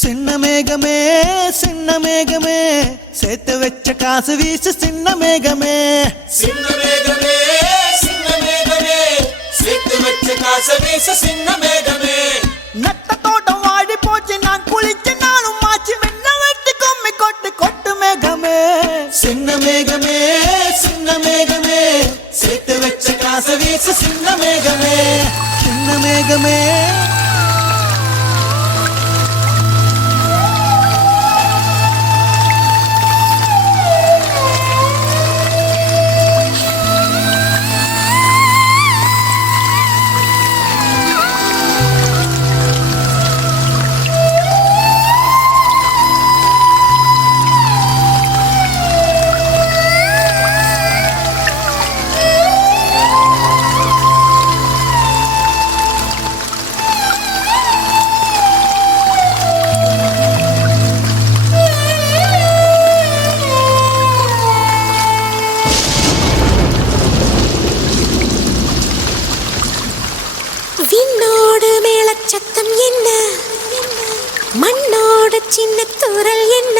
சின்ன மேகமே சின்ன மேகமே சேர்த்து வச்ச காசு வீசு சின்ன மேகமே சின்ன மேகமே சின்ன மேகமே சேர்த்து வச்ச காச வீச சின்ன மேகமே நட்ட தோட்டம் வாடி போச்சு நான் குளிச்சு நானும் மாச்சு. மின்ன வெட்டி கொம்மி கொட்டு கொட்டு மேகமே. சின்ன மேகமே சின்ன மேகமே சேர்த்து வச்ச காசு வீசு சின்ன மேகமே சின்ன மேகமே சத்தம் என்ன? மண்ணோட சின்ன துரல் என்ன?